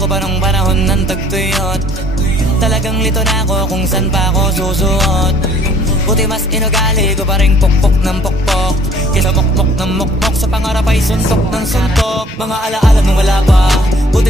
ko pa nung panahon ng tagtuyot. Talagang lito na ako kung san pa ako susuot. Buti mas inugali ko pa rin pukpok ng pukpok kaysa mukmok ng mukmok. Sa pangarap ay suntok ng suntok. Mga alaala nung wala pa, buti